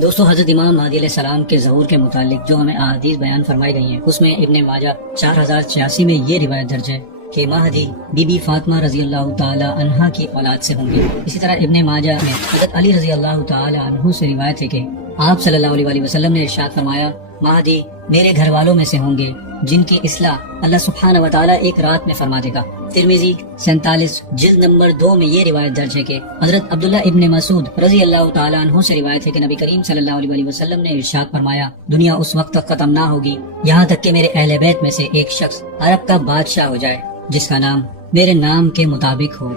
دوستو حضرت امام مہدی علیہ السلام کے ظہور کے متعلق جو ہمیں احادیث بیان فرمائی گئی ہیں اس میں ابن ماجہ 4086 میں یہ روایت درج ہے کہ مہدی بی بی فاطمہ رضی اللہ تعالی عنہا کی اولاد سے ہوں گے۔ اسی طرح ابن ماجہ میں حضرت علی رضی اللہ تعالی عنہ سے روایت ہے کہ آپ صلی اللہ علیہ وسلم نے ارشاد فرمایا مہدی میرے گھر والوں میں سے ہوں گے جن کی اصلاح اللہ سبحانہ و تعالی ایک رات میں فرما دے گا۔ ترمذی 47 جلد نمبر 2 میں یہ روایت درج ہے کہ حضرت عبداللہ ابن مسعود رضی اللہ تعالی عنہ سے روایت ہے کہ نبی کریم صلی اللہ علیہ وسلم نے ارشاد فرمایا دنیا اس وقت تک ختم نہ ہوگی یہاں تک کہ میرے اہل بیت میں سے ایک شخص عرب کا بادشاہ ہو جائے جس کا نام میرے نام کے مطابق ہو۔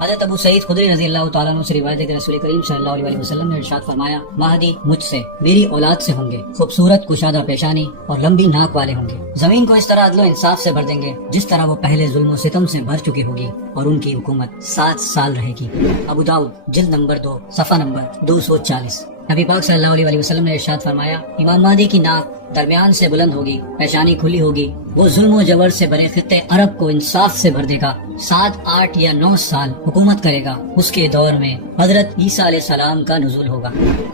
حضرت ابو سعید خدری رضی اللہ تعالیٰ عنہ سے روایت ہے کہ رسول کریم صلی اللہ علیہ وسلم نے ارشاد فرمایا مہدی مجھ سے میری اولاد سے ہوں گے، خوبصورت کشادہ پیشانی اور لمبی ناک والے ہوں گے، زمین کو اس طرح عدل و انصاف سے بھر دیں گے جس طرح وہ پہلے ظلم و ستم سے بھر چکی ہوگی، اور ان کی حکومت 7 سال رہے گی۔ ابو داؤد جلد نمبر 2 صفحہ نمبر 240۔ نبی پاک صلی اللہ علیہ وسلم نے ارشاد فرمایا امام مہدی کی ناک درمیان سے بلند ہوگی، پیشانی کھلی ہوگی، وہ ظلم و جبر سے بھرے خطے عرب کو انصاف سے بھر دے گا، 7 8 یا 9 سال حکومت کرے گا۔ اس کے دور میں حضرت عیسیٰ علیہ السلام کا نزول ہوگا۔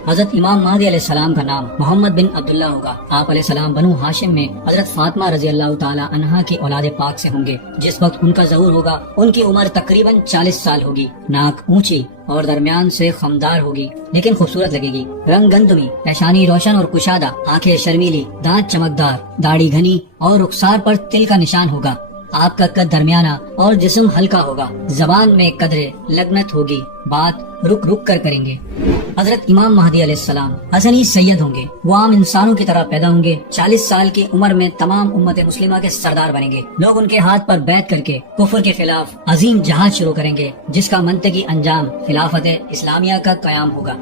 حضرت امام مہدی علیہ السلام کا نام محمد بن عبداللہ ہوگا۔ آپ علیہ السلام بنو ہاشم میں حضرت فاطمہ رضی اللہ تعالی عنہا کی اولاد پاک سے ہوں گے۔ جس وقت ان کا ظہور ہوگا ان کی عمر تقریباً 40 سال ہوگی، ناک اونچی اور درمیان سے خمدار ہوگی لیکن خوبصورت لگے گی، رنگ گندمی، پیشانی روشن اور کشادہ، آنکھیں شرمیلی، دانت چمکدار، داڑھی گھنی اور رخسار پر تل کا نشان ہوگا۔ آپ کا قد درمیانہ اور جسم ہلکا ہوگا، زبان میں قدرے لگنت ہوگی، بات رک رک کر کریں گے۔ حضرت امام مہدی علیہ السلام حسنی سید ہوں گے، وہ عام انسانوں کی طرح پیدا ہوں گے، 40 سال کی عمر میں تمام امت مسلمہ کے سردار بنیں گے۔ لوگ ان کے ہاتھ پر بیعت کر کے کفر کے خلاف عظیم جہاد شروع کریں گے جس کا منطقی انجام خلافت اسلامیہ کا قیام ہوگا۔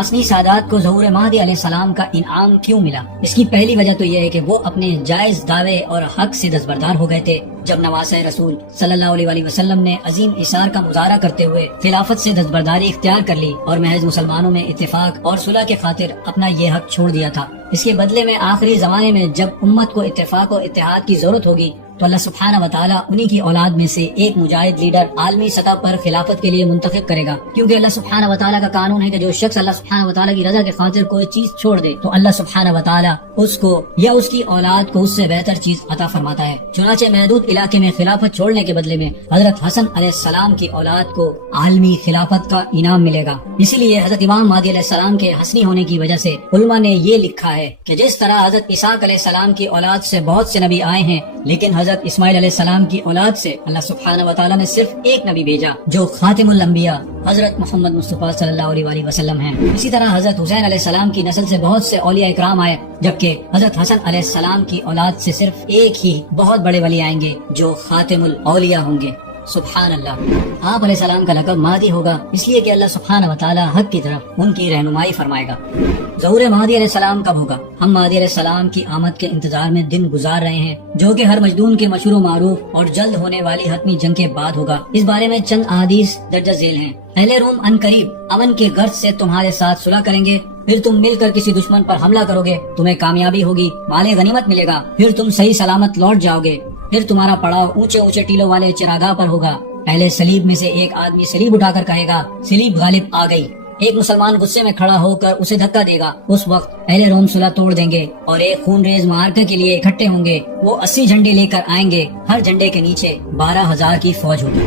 حسنی سادات کو ظہور مہدی علیہ السلام کا انعام کیوں ملا؟ اس کی پہلی وجہ تو یہ ہے کہ وہ اپنے جائز دعوے اور حق سے دستبردار ہو گئے تھے۔ جب نواسہ رسول صلی اللہ علیہ وسلم نے عظیم اثار کا مظاہرہ کرتے ہوئے خلافت سے دستبرداری اختیار کر لی اور محض مسلمانوں میں اتفاق اور صلح کے خاطر اپنا یہ حق چھوڑ دیا تھا، اس کے بدلے میں آخری زمانے میں جب امت کو اتفاق و اتحاد کی ضرورت ہوگی تو اللہ سبحانہ و تعالیٰ انہی کی اولاد میں سے ایک مجاہد لیڈر عالمی سطح پر خلافت کے لیے منتخب کرے گا، کیونکہ اللہ سبحانہ و تعالیٰ کا قانون ہے کہ جو شخص اللہ سبحانہ و تعالیٰ کی رضا کے خاطر کوئی چیز چھوڑ دے تو اللہ سبحانہ و تعالیٰ اس کو یا اس کی اولاد کو اس سے بہتر چیز عطا فرماتا ہے۔ چنانچہ محدود علاقے میں خلافت چھوڑنے کے بدلے میں حضرت حسن علیہ السلام کی اولاد کو عالمی خلافت کا انعام ملے گا۔ اسی لیے حضرت امام مہدی علیہ السلام کے حسنی ہونے کی وجہ سے علماء نے یہ لکھا ہے کہ جس طرح حضرت اسحاق علیہ السلام کی اولاد سے بہت سے نبی آئے ہیں لیکن حضرت اسماعیل علیہ السلام کی اولاد سے اللہ سبحانہ و تعالیٰ نے صرف ایک نبی بھیجا جو خاتم الانبیاء حضرت محمد مصطفیٰ صلی اللہ علیہ وسلم ہیں۔ اسی طرح حضرت حسین علیہ السلام کی نسل سے بہت سے اولیاء اکرام آئے جبکہ حضرت حسن علیہ السلام کی اولاد سے صرف ایک ہی بہت بڑے ولی آئیں گے جو خاتم الاولیاء ہوں گے۔ سبحان اللہ۔ آپ علیہ السلام کا لقب مہدی ہوگا اس لیے کہ اللہ سبحانہ و تعالیٰ حق کی طرف ان کی رہنمائی فرمائے گا۔ ظہور مہدی علیہ السلام کب ہوگا؟ ہم مہدی علیہ السلام کی آمد کے انتظار میں دن گزار رہے ہیں جو کہ ہر مجدون کے مشہور و معروف اور جلد ہونے والی حتمی جنگ کے بعد ہوگا۔ اس بارے میں چند احادیث درج ذیل ہیں۔ اہل روم ان قریب امن کے غرض سے تمہارے ساتھ صلح کریں گے، پھر تم مل کر کسی دشمن پر حملہ کرو گے، تمہیں کامیابی ہوگی، مال غنیمت ملے گا، پھر تم صحیح سلامت لوٹ جاؤ گے، پھر تمہارا پڑاؤ اونچے اونچے ٹیلوں والے چراگاہ پر ہوگا۔ پہلے سلیب میں سے ایک آدمی سلیب اٹھا کر کہے گا سلیب غالب آ گئی، ایک مسلمان غصے میں کھڑا ہو کر اسے دھکا دے گا، اس وقت اہل روم صلح توڑ دیں گے اور ایک خون ریز معرکہ کے لیے اکٹھے ہوں گے۔ وہ 80 جھنڈے لے کر آئیں گے، ہر جھنڈے کے نیچے 12,000 کی فوج ہوگی۔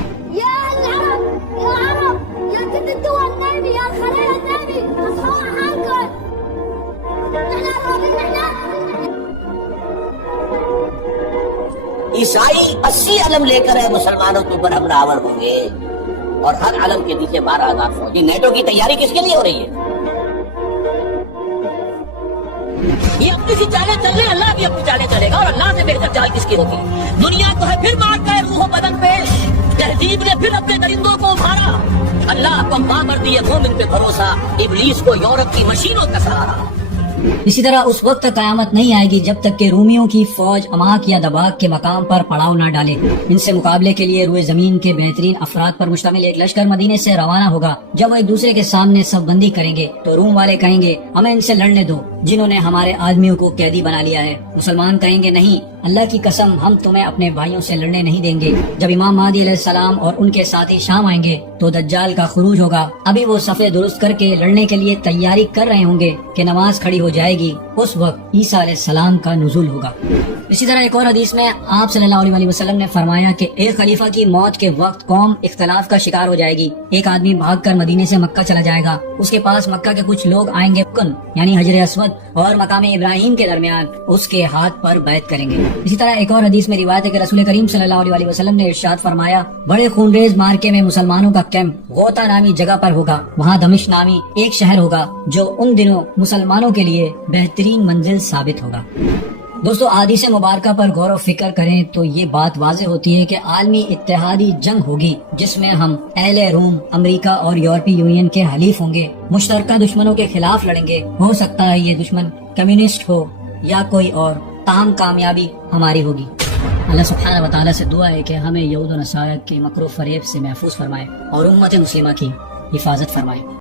عیسائی 80 علم لے کر مسلمانوں کے اوپر حملہ آور ہوں گے اور ہر علم کے نیچے 12,000 فوجی۔ نیٹو کی تیاری کس کے لیے ہو رہی ہے؟ یہ اپنی سی چالیں چل رہے، اللہ بھی اپنی چالیں چلے گا، اور اللہ سے بہتر چال کس کی ہوگی؟ دنیا کو ہے پھر مار کر روح و بدن پیش، تہذیب نے پھر اپنے درندوں کو ابھارا، اللہ کو ماں مردی مومن پہ بھروسہ، ابلیس کو یورپ کی مشینوں کا سہارا۔ اسی طرح اس وقت تک قیامت نہیں آئے گی جب تک کہ رومیوں کی فوج اماک یا دباغ کے مقام پر پڑاؤ نہ ڈالے۔ ان سے مقابلے کے لیے روئے زمین کے بہترین افراد پر مشتمل ایک لشکر مدینے سے روانہ ہوگا۔ جب وہ ایک دوسرے کے سامنے صف بندی کریں گے تو روم والے کہیں گے ہمیں ان سے لڑنے دو جنہوں نے ہمارے آدمیوں کو قیدی بنا لیا ہے۔ مسلمان کہیں گے نہیں، اللہ کی قسم ہم تمہیں اپنے بھائیوں سے لڑنے نہیں دیں گے۔ جب امام مہدی علیہ السلام اور ان کے ساتھی شام آئیں گے تو دجال کا خروج ہوگا، ابھی وہ صفے درست کر کے لڑنے کے لیے تیاری کر رہے ہوں گے کہ نماز کھڑی ہو جائے گی، اس وقت عیسیٰ علیہ السلام کا نزول ہوگا۔ اسی طرح ایک اور حدیث میں آپ صلی اللہ علیہ وسلم نے فرمایا کہ ایک خلیفہ کی موت کے وقت قوم اختلاف کا شکار ہو جائے گی۔ ایک آدمی بھاگ کر مدینے سے مکہ چلا جائے گا، اس کے پاس مکہ کے کچھ لوگ آئیں گے، یعنی حجر اسود اور مقام ابراہیم کے درمیان اس کے ہاتھ پر بیعت کریں گے۔ اسی طرح ایک اور حدیث میں روایت ہے کہ رسول کریم صلی اللہ علیہ وسلم نے ارشاد فرمایا، بڑے خونریز مارکے میں مسلمانوں کا کیمپ غوطہ نامی جگہ پر ہوگا، وہاں دمشق نامی ایک شہر ہوگا جو ان دنوں مسلمانوں کے لیے بہترین منزل ثابت ہوگا۔ دوستو احادیث مبارکہ پر غور و فکر کریں تو یہ بات واضح ہوتی ہے کہ عالمی اتحادی جنگ ہوگی، جس میں ہم اہل روم، امریکہ اور یورپی یونین کے حلیف ہوں گے، مشترکہ دشمنوں کے خلاف لڑیں گے۔ ہو سکتا ہے یہ دشمن کمیونسٹ ہو یا کوئی اور، تاہم کامیابی ہماری ہوگی۔ اللہ سبحانہ و تعالیٰ سے دعا ہے کہ ہمیں یہود و نصارہ کے مکر و فریب سے محفوظ فرمائے اور امت مسلمہ کی حفاظت فرمائے۔